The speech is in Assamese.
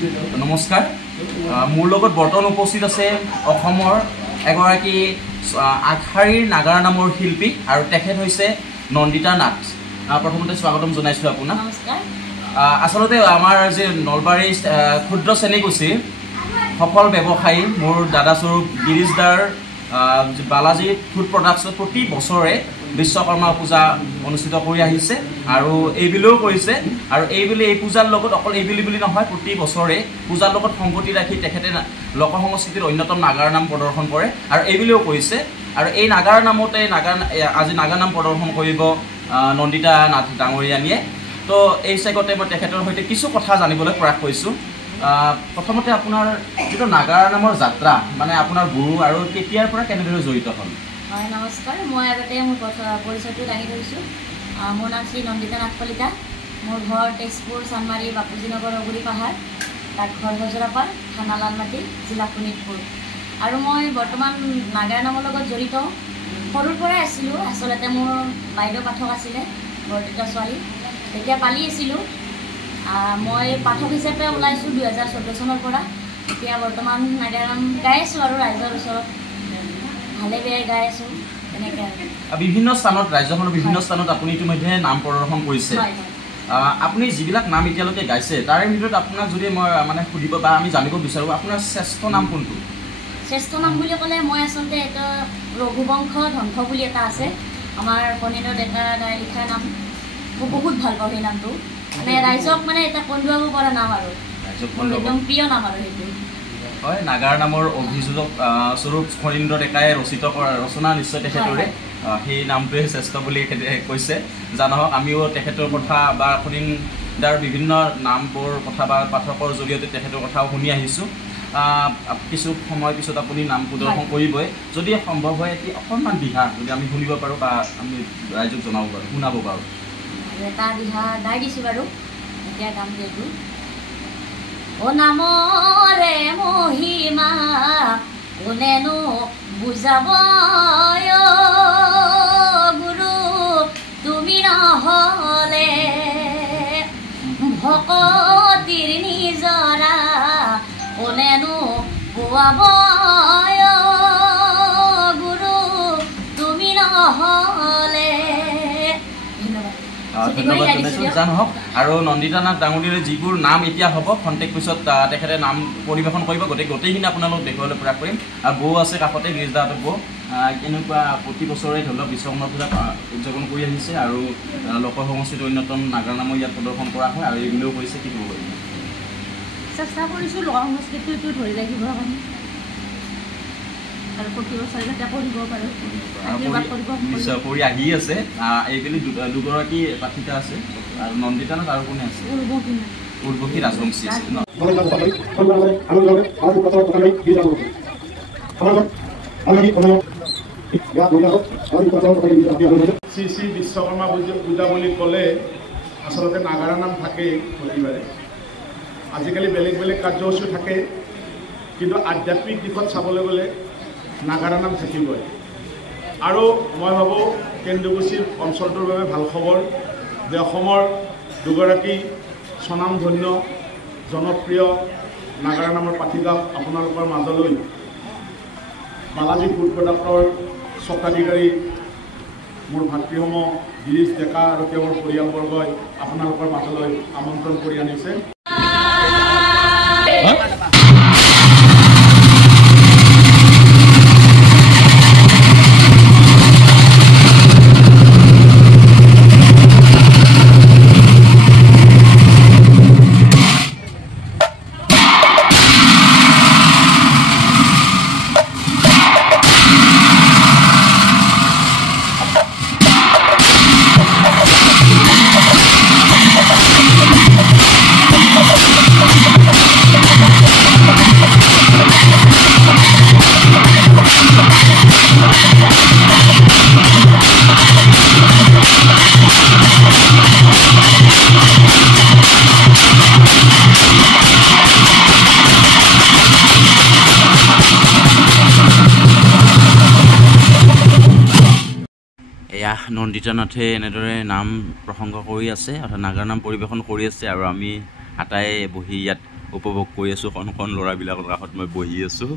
নমস্কাৰ মোৰ লগত বৰ্তমান উপস্থিত আছে অসমৰ এগৰাকী আগশাৰীৰ নাগাৰা নামৰ শিল্পী আৰু তেখেত হৈছে নন্দিতা নাথ। প্ৰথমতে স্বাগতম জনাইছোঁ আপোনাক। নমস্কাৰ। আচলতে আমাৰ যে নলবাৰীৰ ক্ষুদ্ৰ শ্ৰেণীগোষ্ঠীৰ সফল ব্যৱসায়ী মোৰ দাদাস্বৰূপ গিৰিশ দাৰ বালাজী ফুড প্ৰডাকশ্যন প্ৰতি বছৰে বিশ্বকৰ্মা পূজা অনুষ্ঠিত কৰি আহিছে আৰু এইবুলিও কৰিছে। আৰু এই পূজাৰ লগত অকল এইবুলি বুলি নহয়, প্ৰতি বছৰে পূজাৰ লগত সংগতি ৰাখি তেখেতে লোক সংস্কৃতিৰ অন্যতম নাগাৰা নাম প্ৰদৰ্শন কৰে আৰু এইবুলিও কৰিছে। আৰু এই নাগাৰা নামতে আজি নাগা নাম প্ৰদৰ্শন কৰিব নন্দিতা নাথ ডাঙৰীয়ানীয়ে। তো এই চেগতে মই তেখেতৰ সৈতে কিছু কথা জানিবলৈ প্ৰয়াস কৰিছোঁ। প্ৰথমতে আপোনাৰ যিটো নাগাৰা নামৰ যাত্ৰা, মানে আপোনাৰ গুৰু আৰু কেতিয়াৰ পৰা কেনেদৰে জড়িত হ'ল? হয়, নমস্কাৰ। মই আগতে মোৰ পৰিচয়টো দাঙি ধৰিছোঁ। মোৰ নাম শ্ৰী নন্দিতা নাথ কলিতা। মোৰ ঘৰ তেজপুৰ, চানমাৰী, বাপুজী নগৰ, অগুৰি পাহাৰ, তাত ঘৰ হজৰাপাৰ, থানা লালমাটি, জিলা শোণিতপুৰ। আৰু মই বৰ্তমান নাগাৰা নামৰ লগত জড়িত সৰুৰ পৰাই আছিলোঁ। আচলতে মোৰ বাইদেউ পাঠক আছিলে, বৰদেউতা ছোৱালী, তেতিয়া পালি আছিলোঁ। মই পাঠক হিচাপে ওলাইছোঁ 2014 চনৰ পৰা। এতিয়া বৰ্তমান নাগাৰা নাম গাই আছোঁ আৰু ৰাইজৰ ওচৰত ভালে বেয়াই গাই আছোঁ তেনেকৈ আৰু বিভিন্ন স্থানত, ৰাজ্যখনৰ বিভিন্ন স্থানত আপুনি ইতিমধ্যে নাম প্ৰদৰ্শন কৰিছে। আপুনি যিবিলাক নাম এতিয়ালৈকে গাইছে তাৰে ভিতৰত আপোনাক যদি মই মানে সুধিব বা আমি জানিব বিচাৰোঁ, আপোনাৰ শ্ৰেষ্ঠ নাম কোনটো? শ্ৰেষ্ঠ নাম বুলি ক'লে মই আচলতে এটা ৰঘুবংশ ধ্বংস বুলি এটা আছে, আমাৰ ফণীন্দ্ৰ ডেকা দাই লিখা নাম। মই বহুত ভাল পাওঁ সেই নামটো, মানে ৰাইজক মানে এটা কন্দুৱাব পৰা নাম আৰু একদম প্ৰিয় নাম আৰু সেইটো। হয়, নাগাৰা নামৰ অভিযোজক স্বৰূপ ফণীন্দ্ৰ ডেকাই ৰচনা নিশ্চয় তেখেতৰে। সেই নামটোৱে শ্ৰেষ্ঠ বুলি কৈছে। জানক আমিও তেখেতৰ কথা বা ফণীন্দাৰ বিভিন্ন নামবোৰ কথা বা পাঠকৰ জৰিয়তে তেখেতৰ কথাও শুনি আহিছোঁ। কিছু সময় পিছত আপুনি নাম প্ৰদৰ্শন কৰিবই, যদি সম্ভৱ হয় এটি অকণমান দিহা যদি আমি শুনিব পাৰোঁ বা আমি ৰাইজক শুনাব পাৰোঁ। এটা দিহা গাই দিছোঁ বাৰু, এতিয়া গাম যিহেতু। অ নামৰে মহিমা কোনেনো বুজাব গুৰু, তুমি নহ'লে ভকতিৰ নিজৰা কোনেনো পোৱাব গুৰু, তুমি নহ'লে। ধন্যবাদ জনাইছোঁ জানক। আৰু নন্দিতা নাথ ডাঙৰীয়াৰ যিবোৰ নাম এতিয়া হ'ব খন্তেক পিছত তেখেতে নাম পৰিৱেশন কৰিব, গোটেইখিনি আপোনালোক দেখুৱাবলৈ প্ৰয়াস কৰিম। আৰু বৌ আছে কাষতে, গিৰিশ দাহঁতৰ বৌ। কেনেকুৱা প্ৰতি বছৰে ধৰি লওক বিশ্বকৰ্মা পূজা উদযাপন কৰি আহিছে আৰু লোক সংস্কৃতিৰ অন্যতম নাগাৰা নামো ইয়াত প্ৰদৰ্শন কৰা হয় আৰু এইবুলিও কৰিছে। কি ক'ব পাৰিব? চেষ্টা কৰিছোঁ লোক সংস্কৃতিটো ধৰি ৰাখিবৰ কাৰণে আৰু প্ৰতি বছৰে যাতে কৰিব পাৰোঁ, আশীৰ্বাদ কৰিব নিশ্চয় কৰি আহি আছে। এইবেলি দুগৰাকী পাঠিকা আছে আৰু নন্দিতা নাথ আৰু কোনে আছে? উৰ্বশী ৰাজবংশী আছে ন? শ্ৰী শ্ৰী বিশ্বকৰ্মা পূজা বুলি ক'লে আচলতে নাগাৰা নাম থাকেই প্ৰতিবাৰে। আজিকালি বেলেগ বেলেগ কাৰ্যসূচী থাকে, কিন্তু আধ্যাত্মিক দিশত চাবলৈ গ'লে নাগাৰা নাম থাকিবই। আৰু মই ভাবোঁ কেন্দুকুছিৰ অঞ্চলটোৰ বাবে ভাল খবৰ যে অসমৰ দুগৰাকী স্বনামধন্য জনপ্ৰিয় নাগাৰা নামৰ পাঠিকা আপোনালোকৰ মাজলৈ বালাজী ফুড প্ৰডাক্টৰ স্বত্বাধিকাৰী মোৰ ভাতৃসম গিৰিশ ডেকা আৰু তেওঁৰ পৰিয়ালবৰ্গই আপোনালোকৰ মাজলৈ আমন্ত্ৰণ কৰি আনিছে। এয়া নন্দিতা নাথে এনেদৰে নাম প্ৰসংগ কৰি আছে, অৰ্থাৎ নাগাৰা নাম পৰিৱেশন কৰি আছে আৰু আমি আটাই বহি ইয়াত উপভোগ কৰি আছোঁ। কণ কণ ল'ৰাবিলাকৰ কাষত মই বহি আছোঁ।